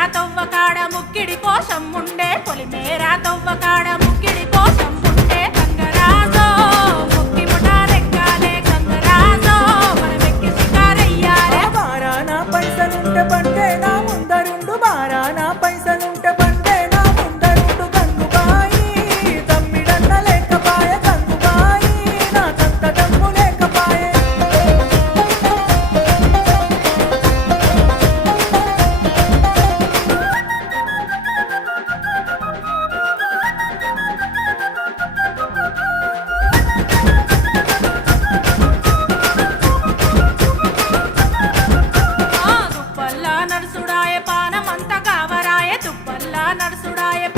పొలిమేరా తవ్వకాడ ముక్కిడి కోసం ఉండే పొలిమేరా తవ్వకాడ ముక్కిడి కోసం ఉండే గంగరాజో ముక్కి ముఠాలెక్కాలే గంగరాజో మనమెక్కి షికారయ్యాలే బారానా పైసలుంటే పంటే నా ముందరుండు బారానా పైసలుంటే పంటే నా ముందరుండు గంగుబాయి తమ్మిడన్న లేకపాయే గంగుబాయి నాకంత దమ్ము లేకపాయే తుప్పల్లా నడుసుడాయే పానమంత కావరాయే తుప్పల్లా నడుసుడాయే